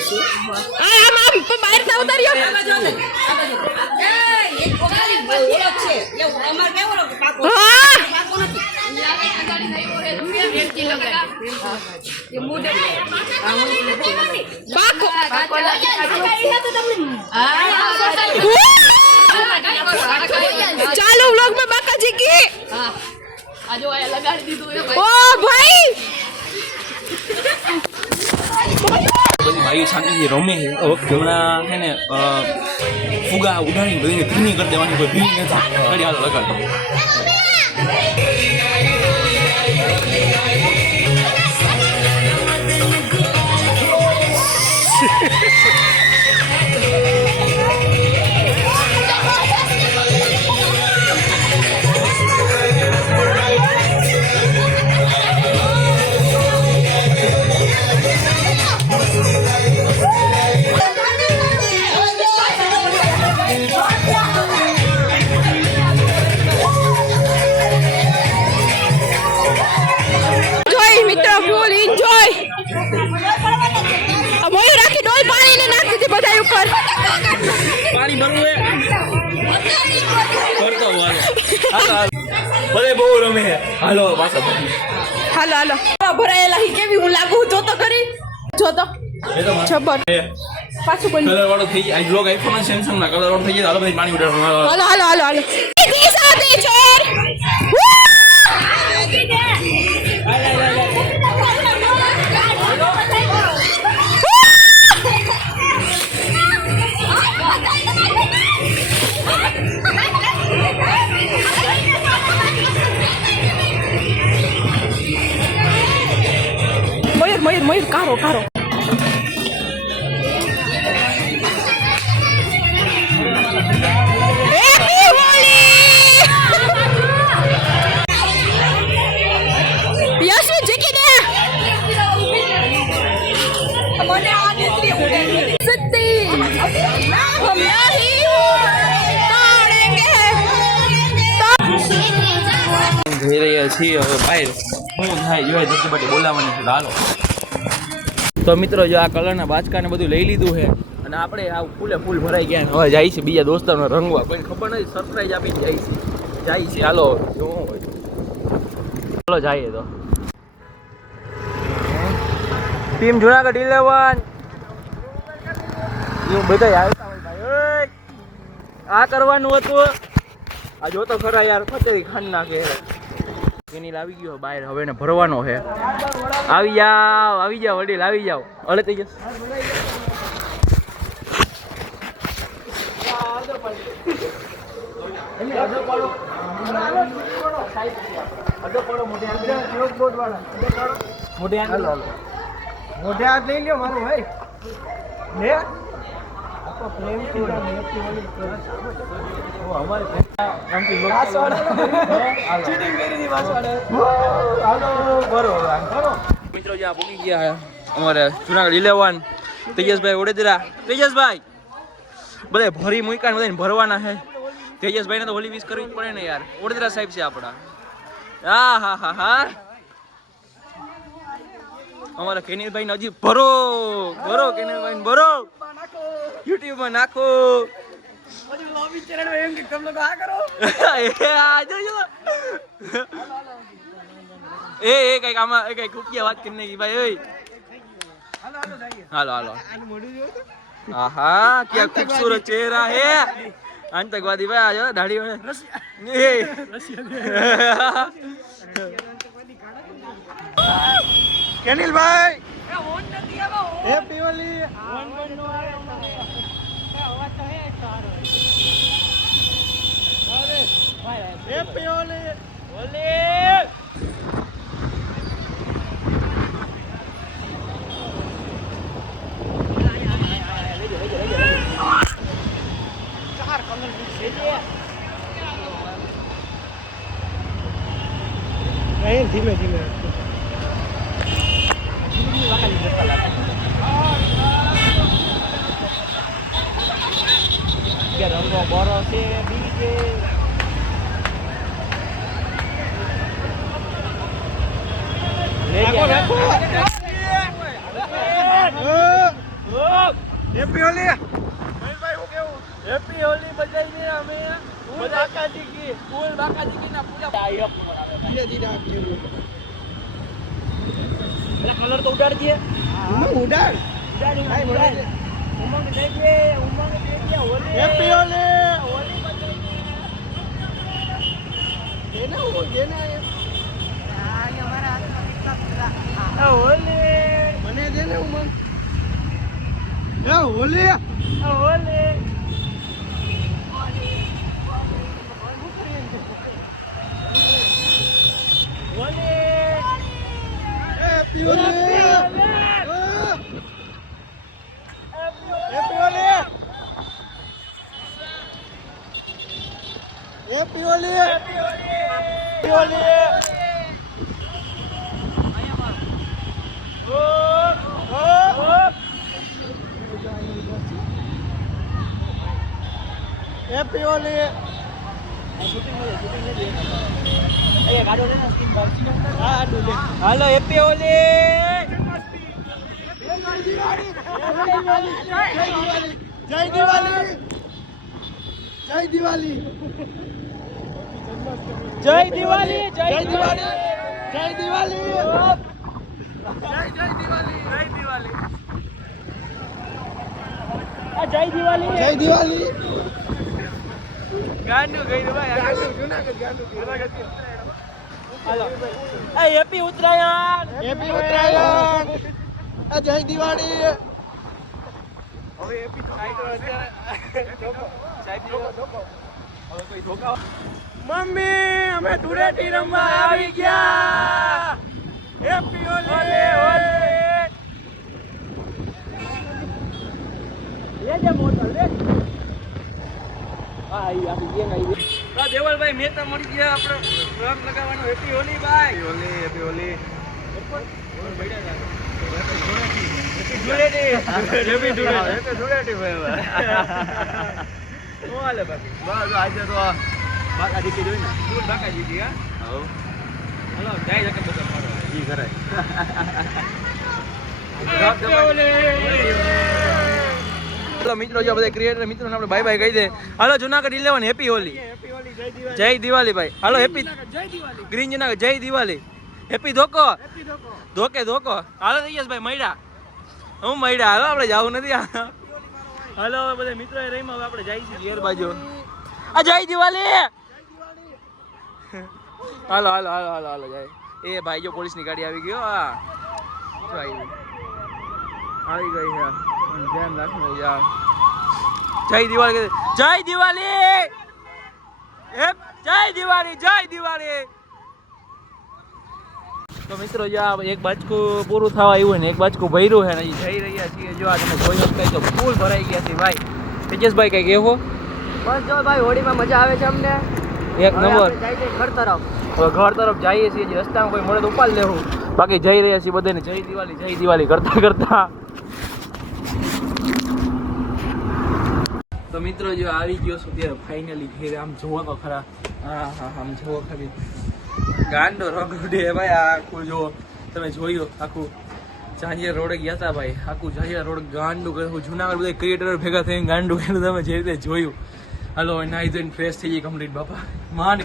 આમ બહાર ના ઉતાર્યો ચાલો વ્લોગ માં બાકાજી की आजो आया लगाड़ दी तू ओ भाई भाई शांति से रमे है और जमना है ने फुगा उड़ानी बधीने भीनी कर देवानी कोई भीनी न था गाड़ी हाल लगाड़ पानी भरવું હે કરતો વાલો ભલે બહુ રમે હે હાલો પાછો હાલો હાલો ભરાયેલા હી કેવી હું લાગુ જો તો કરી જો તો જબર પાછું બોલ કલર વાળો થઈ જાય આ લોગ આઈફોન અને સેમસંગ ના કલર વાળો થઈ જાય હાલો ભાઈ પાણી ઉડાડો હાલો હાલો હાલો હાલો દી સાથે ચોર मयूर कारो कारो यशवी जी दे सत्ती हम नहीं જઈ રહ્યા છીએ હવે બહાર શું થાય જોઈ જતી બાટી બોલાવવાની છે હાલો તો મિત્રો જો આ કલરના બાચકાને બધું લઈ લીધું છે અને આપણે આ ફૂલે ફૂલ ભરાઈ ગયા હવે જાય છે બીજા દોસ્તારનો રંગવા કોઈ ખબર નથી સરપ્રાઈઝ આપી જાય છે હાલો શું હોય ચાલો જઈએ તો ટીમ જુનાગઢ 11 એવું બધા આવતા હોય ભાઈ આ કરવાનું હતું આ જોતો ખરા યાર ફતેરી ખાન નાખે કેની લાવી ગયો બહાર હવે ને ભરવાનો છે આવી જાવ વડીલ આવી જાવ અલે થઈ જશે મોઢે હાથ લઈ લ્યો મારો ભાઈ લે આપો પ્રેમ થી ઓ અમારે આમથી ચીટિંગ કરી દી વાસવાડે હાલો બરો મિત્રો જ્યાં પૂકી ગયા અમારે જુનાગઢ 11 તેજસભાઈ ઓડેદરા તેજસભાઈ બધે ભરી મૂક્યા બધાને ભરવાના છે તેજસભાઈને તો હોલી વિશ કરવી જ પડે ને યાર ઓડેદરા સાહેબ છે આપણા હા હા હા હા અમારા કેનિલભાઈ ને હજી ભરો ભરો કેનિલભાઈ ને ભરો યુટ્યુબ માં નાખો લોબી ચેનલ में એમ કે तुम लोग आ करो એ આ જો એ કઈક આમાં એ કઈક કુકિયા વાત કરીને કી ભાઈ ઓય હાલો હાલો આનું મોઢું જો તો આહા क्या खूबसूरत चेहरा है आतंकवादी भाई आ जाओ दाढ़ी में ये કેનિલ ભાઈ એ ઓન નથી આવો હેપી હોલી ઓન નો આવે અવાજ તો હે સારો અરે ભાઈ હેપી હોલી હોલી ચાર કલર છે જે ધીમે ધીમે રંગો બોરો છે બીજે રાખો રાખો હેપી હોલી મહેશભાઈ હું કેવું હેપી હોલી બધાને અમે ફૂલ બાકાજી કી ફૂલ બાકાજી ના પૂરા ધીરે ધીરે આપજો કલર તો ઉડાડ દે ઉડાડ ઉમંગ દઈ દે હોલી હેપી હોલી હોલી દેના હોલી મને દે ને ઉમંગ એ Holi Holi happy Holi happy Holi happy Holi happy Holi happy Holi હાલો હેપી હોલી જય દિવાળી જય દિવાળી જય દિવાળી જય જય દિવાળી જય દિવાળી જય દિવાળી જય દિવાળી ગાંડું ગયું ભાઈ જુનાગઢ હાલો હેપી ઉત્તરાયણ હેપી ઉત્તરાયણ જય દિવાળી હવે હેપી મમ્મી અમે ધૂળેટી રમવા આવી ગયા હેપી હોલી દેવલભાઈ મહેતા મળી ગયા આપણે રંગ લગાવવાનો હેપી હોલી ભાઈ હેપી હોલી આજે તો બાકા જીતી જોઈ ને ફૂલ બાકા જીતી હા હલો જાય જકે બકર મારો ઈ કરાય ચલો મિત્રો જો બધા ક્રિએટર મિત્રોને આપણે બાય બાય કહી દે હાલો જુનાગઢ 11 હેપી હોલી જય દિવાળી ભાઈ હાલો હેપી ગ્રીન જુનાગઢ જય દિવાળી હેપી ધોકો ધોકે ધોકો હાલો ભાઈ મૈડા હું મૈડા હાલો આપણે જવું નથી હાલો બધા મિત્રો રહીમાં હવે આપણે જઈએ છીએ ઘેર બાજુ આ જય દિવાળી હાલો હાલો હાલો હાલો હાલો જાય એ ભાઈ જો પોલીસની ગાડી આવી ગયો હા આવી ગઈ છે ધ્યાન રાખવું યાર જય દિવાળી જય દિવાળી જય દિવાળી જય દિવાળી તો મિત્રો જો આ એક બાચકું પૂરું થવા આવ્યું ને એક બાચકું ભર્યું છે ને જઈ રહ્યા છીએ જો આ તમે જોઈ શકો તો ફૂલ ભરાઈ ગયા છે ભાઈ તેજસભાઈ કઈ કેવો બસ જો ભાઈ હોળીમાં મજા આવે છે અમને એક નંબર ઘર તરફ ઘર તરફ જઈએ છીએ જે રસ્તામાં કોઈ મળે તો ઉપાડ લેવું બાકી જઈ રહ્યા છીએ બધાને જય દિવાળી કરતા કરતા તો મિત્રો જો આવી ગયો છું ત્યારે ફાઇનલી ઘેર આમ જોવો તો ખરા હા આમ જોવો ખરી ગાંડો રગડે ભાઈ આખું જો તમે જોયું આખું જાંજિયા રોડ ગયા હતા ભાઈ આખું જાંજિયા રોડ ગાંડું કર્યું જુનાગઢ બધા ક્રિએટર ભેગા થઈને ગાંડું કર્યું તમે જે રીતે જોયું હાલો નાઈ ધોઈને ફ્રેશ થઈ ગઈ કમ્પ્લીટ બાપા માંડ